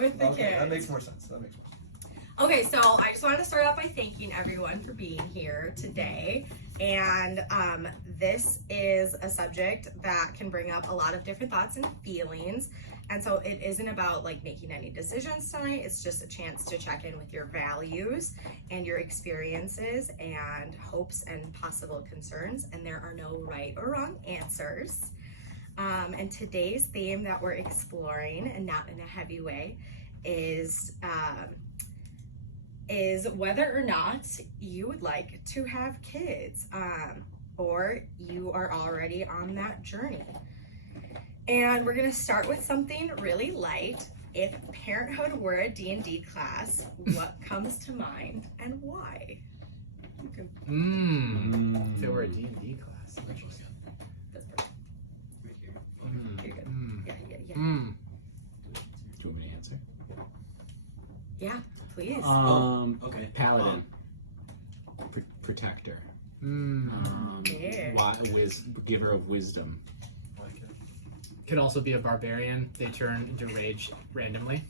with the Okay, kids. that makes more sense. Okay, so I just wanted to start off by thanking everyone for being here today. And this is a subject that can bring up a lot of different thoughts and feelings. And so it isn't about like making any decisions tonight. It's just a chance to check in with your values and your experiences and hopes and possible concerns. And there are no right or wrong answers. And today's theme that we're exploring, and not in a heavy way, is whether or not you would like to have kids, or you are already on that journey. And we're gonna start with something really light. If parenthood were a D&D class, what comes to mind and why? If it were a D&D class. Interesting. That's perfect. Right here. You're good. Yeah. Do you want me to answer? Yeah, please. Okay. Paladin. Protector. Yeah. Giver of wisdom. Could also be a barbarian. They turn into rage randomly.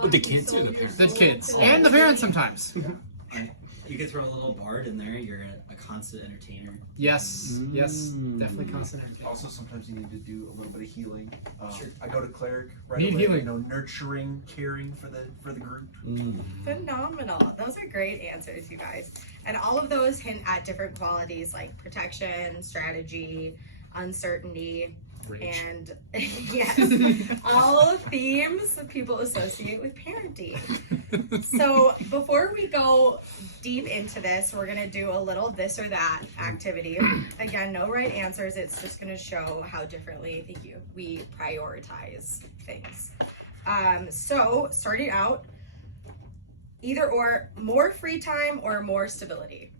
But the kids do the parents. The kids. And the parents sometimes. You could throw a little bard in there. You're a constant entertainer. Yes. Yes. Definitely constant entertainment. Also, sometimes you need to do a little bit of healing. Sure. I go to cleric right Need away. healing. You know, nurturing, caring for the group. Phenomenal. Those are great answers, you guys. And all of those hint at different qualities like protection, strategy, uncertainty, Rage. and yes, all themes that people associate with parenting. So before we go deep into this, we're gonna do a little this or that activity. Again, no right answers. It's just gonna show how differently we prioritize things. So starting out, either or, more free time or more stability.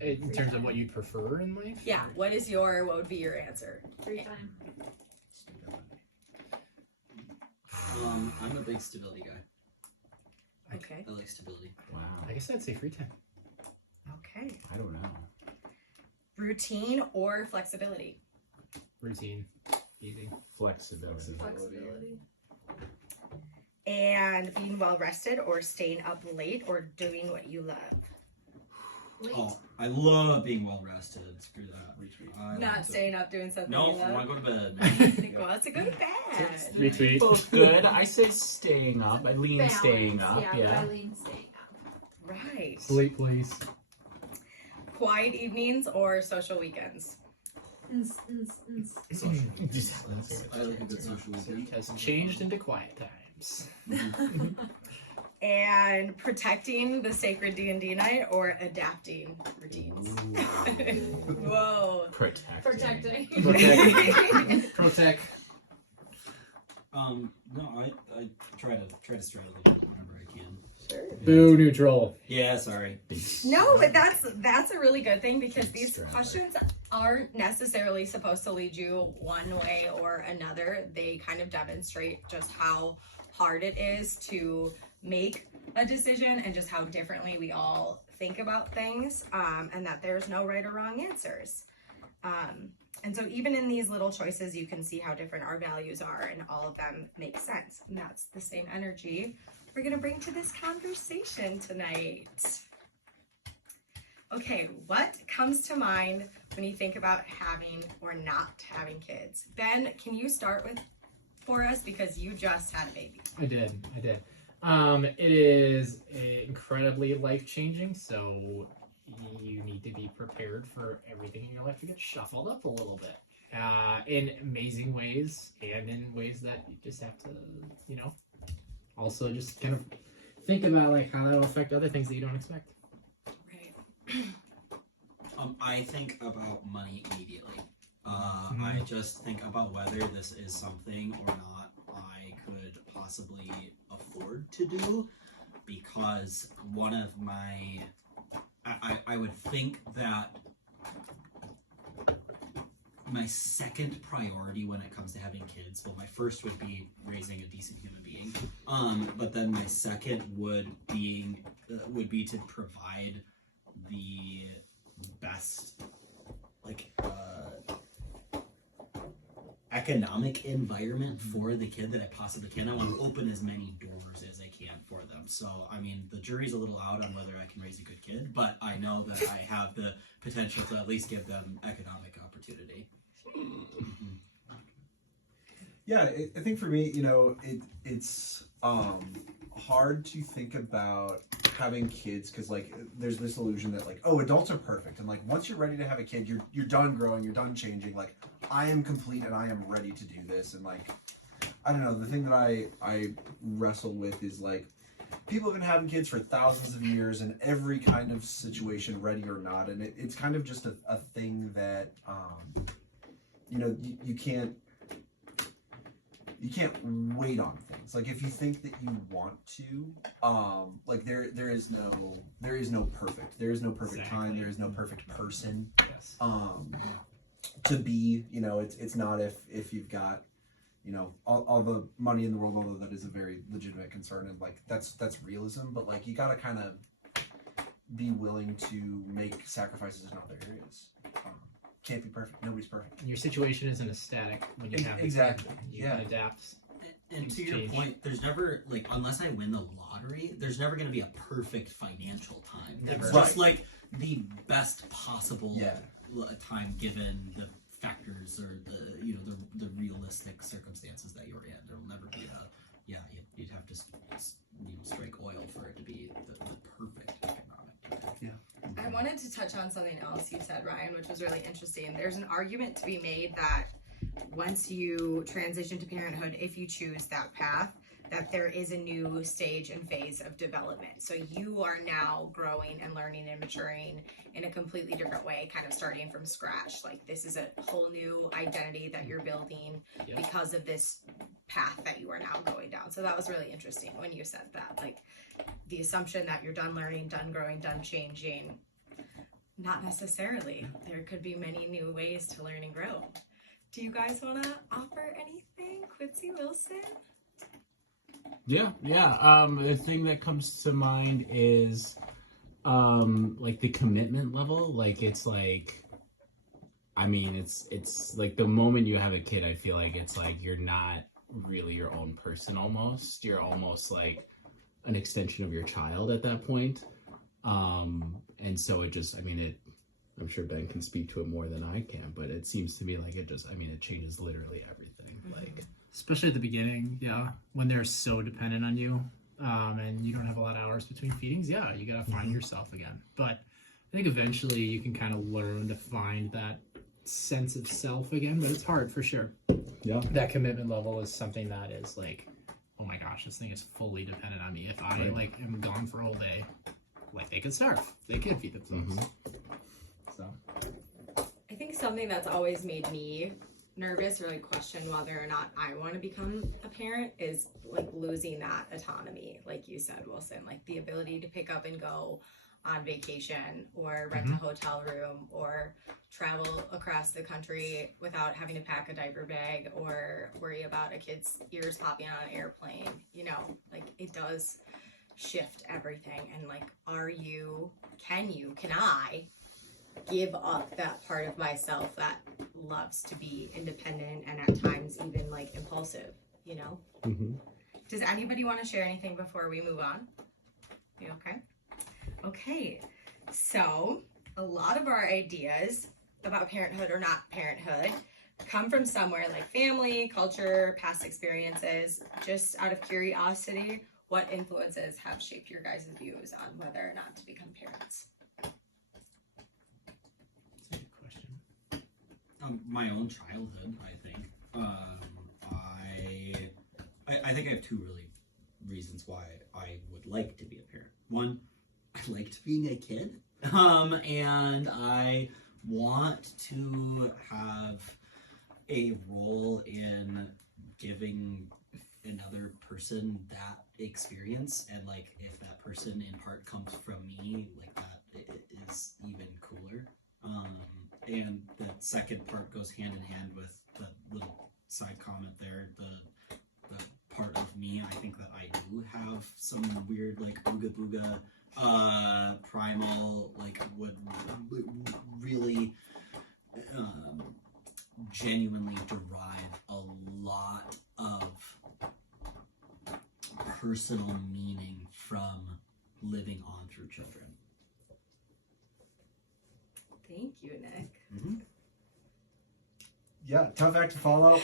In terms of what you'd prefer in life? Yeah, what would be your answer? Free time. I'm a big stability guy. Okay. I like stability. Wow. I guess I'd say free time. Okay. I don't know. Routine or flexibility? Routine. Easy. Flexibility. Flexibility. And being well rested or staying up late or doing what you love? Late. Oh, I love being well rested. Screw that. Not staying up doing something No, you I love? want to go to bed. Like, well, to go to bed. Retweet. Both good. I say staying up. I lean Balance. staying up. Yeah, Yeah. but I lean staying up. Right. Sleep, please. Quiet evenings or social weekends? Social. I like a good social weekend. Has changed into quiet times. And protecting the sacred D&D night or adapting routines? Whoa. Protecting. Protect. No, I try to stray a little bit whenever I can. Sure. Boo neutral. Yeah, sorry. No, but that's a really good thing because Big these strap. questions aren't necessarily supposed to lead you one way or another. They kind of demonstrate just how hard it is to make a decision and just how differently we all think about things, and that there's no right or wrong answers. And so even in these little choices, you can see how different our values are, and all of them make sense. And that's the same energy we're gonna bring to this conversation tonight. Okay, what comes to mind when you think about having or not having kids? Ben, can you start for us because you just had a baby? I did. It is incredibly life-changing, so you need to be prepared for everything in your life to get shuffled up a little bit. In amazing ways and in ways that you just have to, also just kind of think about like how that'll affect other things that you don't expect. Right. I think about money immediately. I just think about whether this is something or not I could possibly afford to do, because one of my I would think that my second priority when it comes to having kids, well, my first would be raising a decent human being, but then my second would be to provide the best, like, economic environment for the kid that I possibly can. I want to open as many doors as I can for them. So, I mean, the jury's a little out on whether I can raise a good kid, but I know that I have the potential to at least give them economic opportunity. Yeah, I think for me, it's hard to think about having kids because like there's this illusion that like, oh, adults are perfect, and like once you're ready to have a kid, you're done growing, you're done changing. Like I am complete and I am ready to do this, and like I don't know. The thing that I wrestle with is like people have been having kids for thousands of years in every kind of situation, ready or not, and it's kind of just a thing that you can't wait on things. Like if you think that you want to, like there is no perfect. There is no perfect time. Exactly. There is no perfect person. Yes. To be, it's not if you've got, all the money in the world, although that is a very legitimate concern, and like that's realism, but like you gotta kind of be willing to make sacrifices in other areas. Can't be perfect. Nobody's perfect. Your situation isn't as static when you have Exactly. You Yeah. can adapt. And to Things your change. point, there's never, like, unless I win the lottery, there's never going to be a perfect financial time. Never. It's Right. just like the best possible Yeah. time given the factors or the realistic circumstances that you're in. There'll never be you'd have to strike oil for it to be the perfect economic time. I wanted to touch on something else you said, Ryan, which was really interesting. There's an argument to be made that once you transition to parenthood, if you choose that path, that there is a new stage and phase of development. So you are now growing and learning and maturing in a completely different way, kind of starting from scratch. Like this is a whole new identity that you're building Yeah. because of this path that you are now going down. So that was really interesting when you said that. Like the assumption that you're done learning, done growing, done changing. Not necessarily. There could be many new ways to learn and grow. Do you guys want to offer anything? Quincy Wilson? Yeah. The thing that comes to mind is like the commitment level. Like it's like, I mean, it's like the moment you have a kid, I feel like it's like you're not really your own person almost. You're almost like an extension of your child at that point. And so it just, I mean, I'm sure Ben can speak to it more than I can, but it seems to me like it changes literally everything. Like, Especially at the beginning, yeah, when they're so dependent on you, and you don't have a lot of hours between feedings. Yeah, you gotta find yourself again. But I think eventually you can kind of learn to find that sense of self again. But it's hard for sure. yeah. That commitment level is something that is like, oh my gosh, this thing is fully dependent on me. If I Right. am gone for a whole day, like they could starve. They can't feed themselves. So I think something that's always made me nervous or like question whether or not I want to become a parent is like losing that autonomy, like you said, Wilson, like the ability to pick up and go on vacation or rent a hotel room or travel across the country without having to pack a diaper bag or worry about a kid's ears popping on an airplane. Like it does shift everything. And like, can I give up that part of myself that loves to be independent and at times even like impulsive? Does anybody want to share anything before we move on? You okay? So a lot of our ideas about parenthood or not parenthood come from somewhere like family, culture, past experiences. Just out of curiosity, what influences have shaped your guys' views on whether or not to become parents? that's a good question. My own childhood, I think. I think I have two really reasons why I would like to be a parent. One, I liked being a kid, and I want to have a role in giving another person that experience, and like if that person in part comes from me, like that it is even cooler. And the second part goes hand in hand with the little side comment there, the part of me, I think that I do have some weird like ooga booga primal, like would really genuinely derive a personal meaning from living on through children. Thank you, Nick. Yeah, tough act to follow.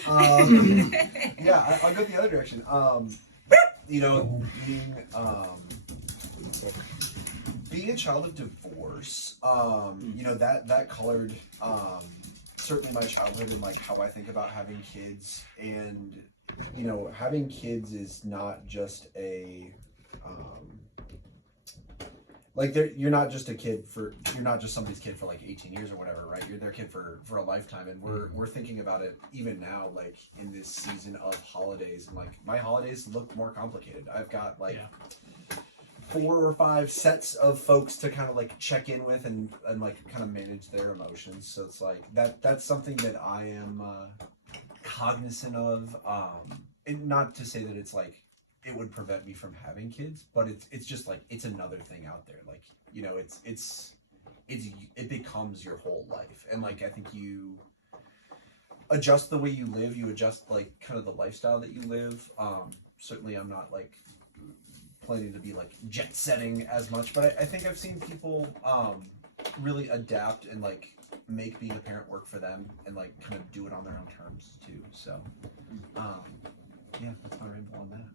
Yeah, I'll go the other direction. You know, being a child of divorce, you know, that colored certainly my childhood and like how I think about having kids. And you know, having kids is not just a like you're not just somebody's kid for like 18 years or whatever, right? You're their kid for a lifetime. And we're thinking about it even now, like in this season of holidays, and like my holidays look more complicated. I've got like 4 or 5 sets of folks to kind of like check in with and like kind of manage their emotions. So it's like that's something that I am cognizant of. And not to say that it's like it would prevent me from having kids, but it's just like it's another thing out there. Like, you know, it becomes your whole life. And like I think you adjust the way you live, you adjust like kind of the lifestyle that you live. Certainly I'm not like planning to be like jet setting as much, but I think I've seen people really adapt and like make being a parent work for them and like kind of do it on their own terms too. So yeah, that's my rainbow on that.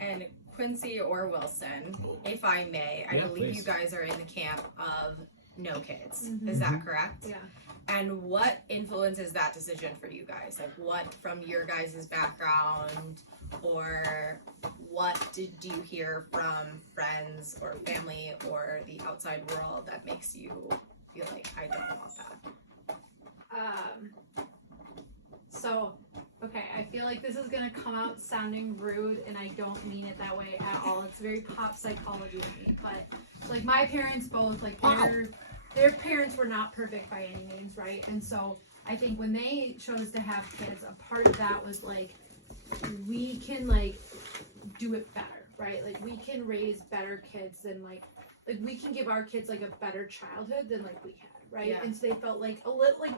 And Quincy or Wilson, if I may, I believe please. you guys are in the camp of no kids. Mhm. Is that correct? Yeah. And what influences that decision for you guys? Like, what from your guys' background, or what did you hear from friends or family or the outside world that makes you feel like I don't want that? So, okay, I feel like this is gonna come out sounding rude, and I don't mean it that way at all. It's very pop psychology of me, but so, like my parents both, like their parents were not perfect by any means, right? And so I think when they chose to have kids, a part of that was like we can like do it better, right? Like we can raise better kids than like we can give our kids like a better childhood than like we had, right? Yeah. And so they felt like a little like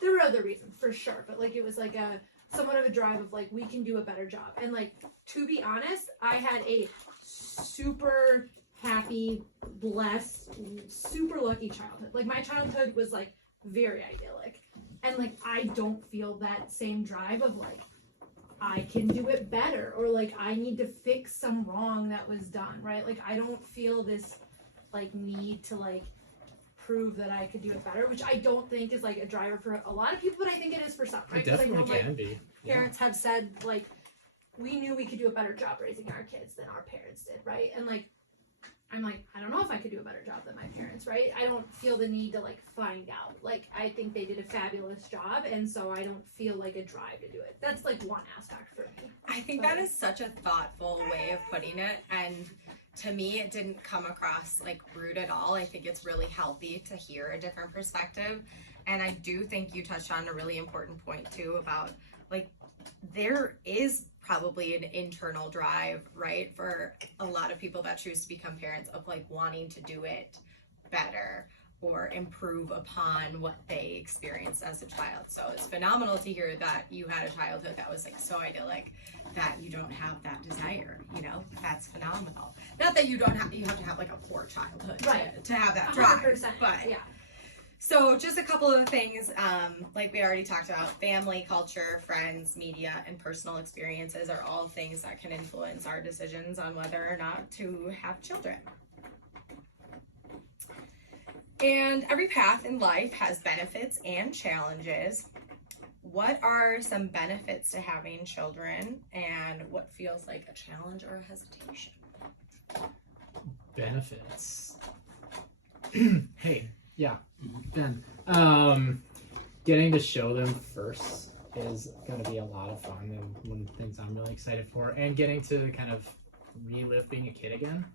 there were other reasons for sure, but like it was like a somewhat of a drive of like we can do a better job. And like to be honest, I had a super happy, blessed, super lucky childhood. Like my childhood was like very idyllic. And like I don't feel that same drive of like I can do it better or like I need to fix some wrong that was done, right? Like I don't feel this like need to like prove that I could do it better, which I don't think is like a driver for a lot of people, but I think it is for some, right? It definitely like, can be. Yeah. Parents have said like we knew we could do a better job raising our kids than our parents did, right? And like I'm like, I don't know if I could do a better job than my parents, right? I don't feel the need to like find out. Like I think they did a fabulous job, and so I don't feel like a drive to do it. That's like one aspect for me. I think that is such a thoughtful way of putting it, and to me it didn't come across like rude at all. I think it's really healthy to hear a different perspective, and I do think you touched on a really important point too about like there is probably an internal drive, right, for a lot of people that choose to become parents of like wanting to do it better or improve upon what they experienced as a child. So it's phenomenal to hear that you had a childhood that was like so idyllic that you don't have that desire, you know. That's phenomenal. Not that you have to have like a poor childhood Right. to have that drive, 100%, but yeah. so just a couple of things, like we already talked about, family, culture, friends, media, and personal experiences are all things that can influence our decisions on whether or not to have children. And every path in life has benefits and challenges. What are some benefits to having children, and what feels like a challenge or a hesitation? Benefits. Hey, yeah, Ben. Getting to show them first is going to be a lot of fun and one of the things I'm really excited for. And getting to kind of relive being a kid again